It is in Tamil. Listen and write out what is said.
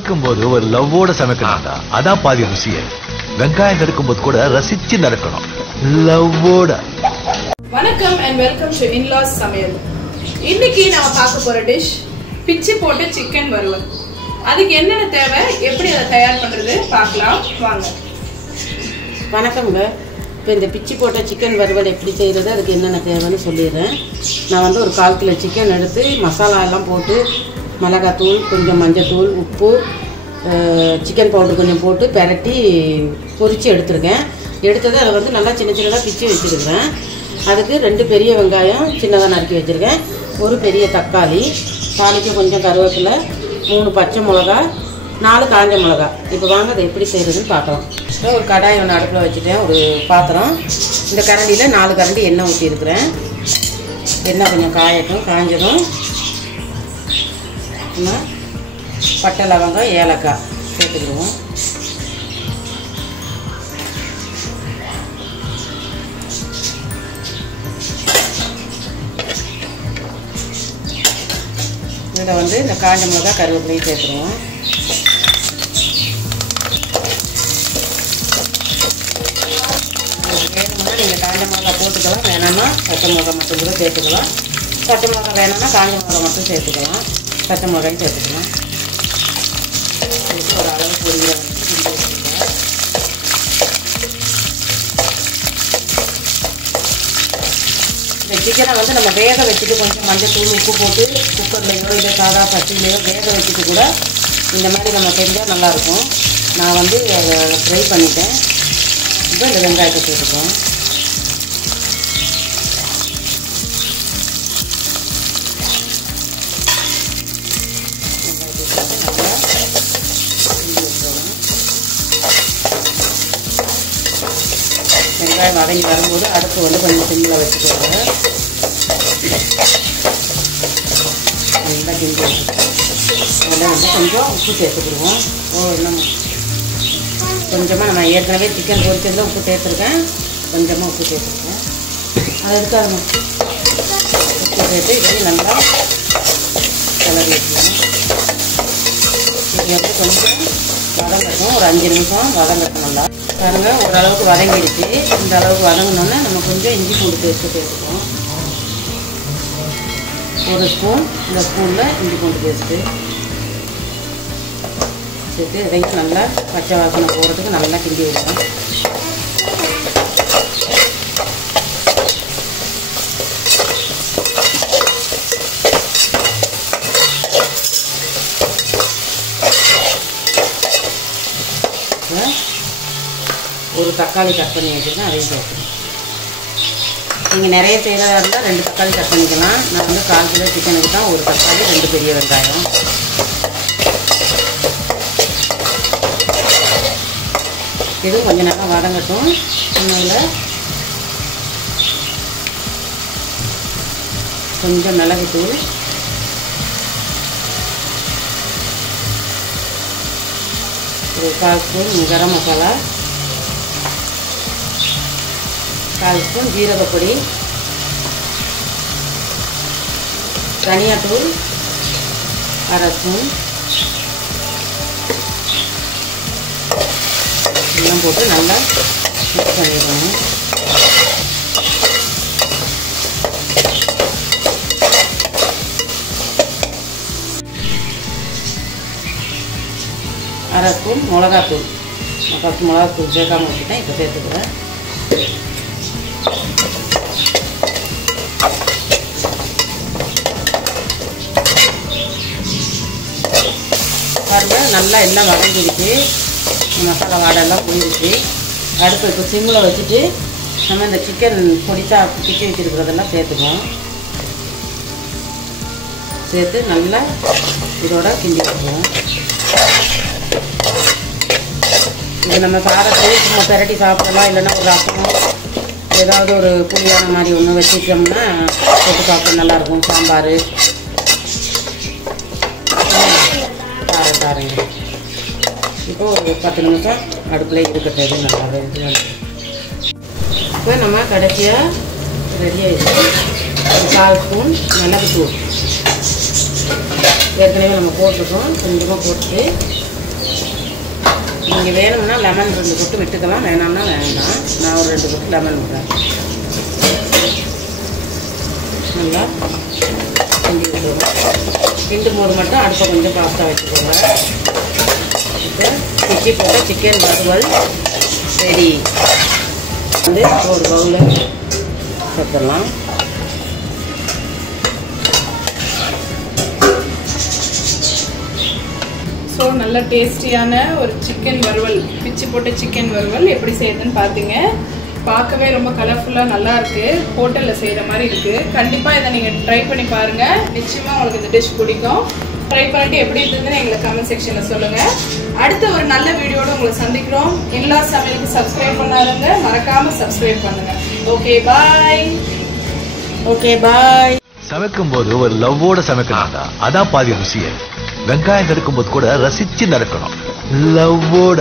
சமைக்கும்போது ஒரு லவ்வோட சமைக்கணும்டா. அதான் பாதி ருசியே. வெங்காயம் நறுக்கும்போது கூட ரசிச்சு நறுக்கணும், லவ்வோட. வணக்கம் and welcome to In-Laws சமையல். இன்னைக்கு நாம பார்க்க போற டிஷ் பிச்சி போட்டு சிக்கன் வறுவல். அதுக்கு என்னென்ன தேவை, எப்படி அதை தயார் பண்றது பார்க்கலாம் வாங்க. வணக்கம்ங்க. இப்போ இந்த பிச்சி போட்ட சிக்கன் வறுவல் எப்படி செய்கிறது, அதுக்கு என்னென்ன தேவைன்னு சொல்லிடுறேன். நான் வந்து ஒரு 1/4 கிலோ சிக்கன் எடுத்து மசாலா எல்லாம் போட்டு மிளகாத்தூள், கொஞ்சம் மஞ்சத்தூள், உப்பு, சிக்கன் பவுடர் கொஞ்சம் போட்டு பெரட்டி பொரித்து எடுத்துருக்கேன். எடுத்தது அதை வந்து நல்லா சின்ன சின்னதாக பிச்சு வச்சுருக்கேன். அதுக்கு 2 பெரிய வெங்காயம் சின்னதாக நறுக்கி வச்சுருக்கேன், ஒரு பெரிய தக்காளி, தாளிக்கு கொஞ்சம் கருவேப்பிலை, 3 பச்சை மிளகா, 4 காஞ்ச மிளகா. இப்போ வாங்க அதை எப்படி செய்கிறதுன்னு பார்க்கலாம். இப்போ ஒரு கடாய் ஒன்று அடுப்பில் வச்சுட்டேன், ஒரு பாத்திரம். இந்த கரண்டியில் 4 கரண்டி எண்ணெய் ஊற்றிருக்கிறேன். எண்ணெய் கொஞ்சம் காயட்டும். காஞ்சதும் நம்ம பட்டை, லவங்கம், ஏலக்காய் சேர்த்துக்கிடுவோம். இதில் வந்து இந்த காஞ்ச மிளகா, கருவேப்பிலையும் சேர்த்துருவோம். வேணும்னா நீங்கள் காஞ்ச மிளகா போட்டுக்கலாம், வேணாம்னா பச்சை மிளகா மட்டும் கூட சேர்த்துக்கலாம். பச்சை மிளகா வேணாம்னா காஞ்ச மிளகா மட்டும் சேர்த்துக்கலாம், பச்சை மிளகாயும் சேர்த்துக்கலாம். ஒரு அளவு பொரியிற இந்த சிக்கனை வந்து நம்ம வேக வச்சுட்டு கொஞ்சம் மஞ்சத்தூள், உப்பு போட்டு குக்கர்லையோ இல்லை சாதா சட்டிலையோ வேக வச்சுட்டு கூட இந்த மாதிரி நம்ம செஞ்சால் நல்லாயிருக்கும். நான் வந்து அதை ட்ரை பண்ணிட்டேன். இப்போ இந்த வெங்காயத்தை சேர்த்துக்குவோம். வெங்காயம் வதங்கி வரும்போது அடுப்பு வந்து கொஞ்சம் சிம்மில் வச்சுக்கோங்க. நல்லா கிண்டி அதில் வந்து கொஞ்சம் உப்பு சேர்த்துக்கிடுவோம். இன்னும் கொஞ்சமாக நம்ம ஏற்கனவே சிக்கன் பொரிச்சதில் உப்பு சேர்த்துருக்கேன், கொஞ்சமாக உப்பு சேர்த்துருக்கேன். அதை எடுத்து உப்பு சேர்த்து இதையும் நல்லா கிளறி வச்சுக்கணும். இது எப்படி கொஞ்சம் வதங்கட்டும், ஒரு 5 நிமிஷம் வதங்கட்டும். நல்லா பாருங்க, ஓரளவுக்கு வதங்கிடுச்சு. இந்த அளவுக்கு வதங்கினோன்னா நம்ம கொஞ்சம் இஞ்சி பூண்டு பேஸ்ட்டு சேர்த்துக்குவோம். 1 ஸ்பூன், இந்த ஸ்பூனில் இஞ்சி பூண்டு பேஸ்ட்டு சேர்த்து இதையும் நல்லா பச்சை வாசனை போகிறதுக்கு நல்லா கிண்டி விடுவோம். ஒரு தக்காளி கட் பண்ணி வச்சுருக்கேன், அதையும் சேர்க்கணும். நீங்கள் நிறைய செய்கிறதா இருந்தால் 2 தக்காளி கட் பண்ணிக்கலாம். நான் வந்து 1/4 கிலோ சிக்கனுக்கு தான் 1 தக்காளி, 2 பெரிய வெங்காயம். இதுவும் கொஞ்சம் நேரம் வதங்கட்டும். இன்னும் கொஞ்சம் மிளகுத்தூள், ஒரு 1/4 ஸ்பூன் கரம் மசாலா, 1/4 ஸ்பூன் ஜீரகப்பொடி, தனியாத்தூள் 1/2 ஸ்பூன் எல்லாம் போட்டு நல்லா மிக்ஸ் பண்ணிடணும். அரை ஸ்பூன் மிளகாத்தூள், நான் ஃபஸ்ட் மிளகாத்தூள் சேர்க்காம வச்சுட்டேன், இப்போ சேர்த்துக்கிறேன். பாருங்க, நல்லா எல்லாம் வதங்கிடுச்சு, மசாலா வாடெல்லாம் போயிடுச்சு. அடுப்பு இப்போ சிம்மில் வச்சுட்டு நம்ம இந்த சிக்கன் பொடிசாக பிச்சு வச்சுருக்கிறதெல்லாம் சேர்த்துக்குவோம். சேர்த்து நல்லா இதோட கிண்டி வைக்குவோம். இது நம்ம சாதத்தை சும்மா பெரட்டி சாப்பிடலாம், இல்லைன்னா ஒரு ரசம் ஏதாவது ஒரு புளியான மாதிரி ஒன்று வச்சுட்டோம்னா போட்டு சாப்பிட நல்லாயிருக்கும். சாம்பார் சாருங்க. இப்போ ஒரு 10 நிமிஷம் அடுப்பில் இருக்கட்டது, நல்லா வெந்து. இப்போ நம்ம கடைசியாக ரெடியாகிடுச்சு. ஒரு 1/4 ஸ்பூன் மிளகுத்தூள் ஏற்கனவே நம்ம போட்டிருக்கோம், கொஞ்சமாக போட்டு நீங்கள் வேணும்னா லெமன் 2 கொட்டு விட்டுக்கலாம், வேணாம்னா வேண்டாம். நான் ஒரு 2 கொட்டு லெமன் விடுறேன். நல்லா கிண்டி விட்டுருவோம். கிண்டும் போது மட்டும் அடுப்பை கொஞ்சம் ஃபாஸ்ட்டாக வச்சுக்கோங்க. இப்போ பிச்சி போட்ட சிக்கன் வறுவல் ரெடி. வந்து ஒரு பவுலில் சேர்த்துடலாம். ஸோ நல்ல டேஸ்டியான ஒரு சிக்கன் வறுவல், பிச்சு போட்ட சிக்கன் வறுவல் எப்படி செய்யுதுன்னு பார்த்தீங்க. பார்க்கவே ரொம்ப கலர்ஃபுல்லாக நல்லா இருக்கு, ஹோட்டலில் செய்கிற மாதிரி இருக்கு. கண்டிப்பாக இதை நீங்கள் ட்ரை பண்ணி பாருங்க, நிச்சயமாக உங்களுக்கு இந்த டிஷ் பிடிக்கும். ட்ரை பண்ணிட்டு எப்படி இருந்ததுன்னு எங்களுக்கு கமெண்ட் செக்ஷனில் சொல்லுங்கள். அடுத்த ஒரு நல்ல வீடியோட உங்களை சந்திக்கிறோம். இன்லாஸ் சமையலுக்கு சப்ஸ்கிரைப் பண்ணாதவங்க மறக்காமல் சப்ஸ்கிரைப் பண்ணுங்க. Okay bye. Okay bye. சமைக்கும் போது ஒரு லவ்வோட சமைக்கணும்டா, அதான் பாதி ருசியே. வெங்காயம் நறுக்கும் போது கூட ரசிச்சு நறுக்கணும், லவ்வோட.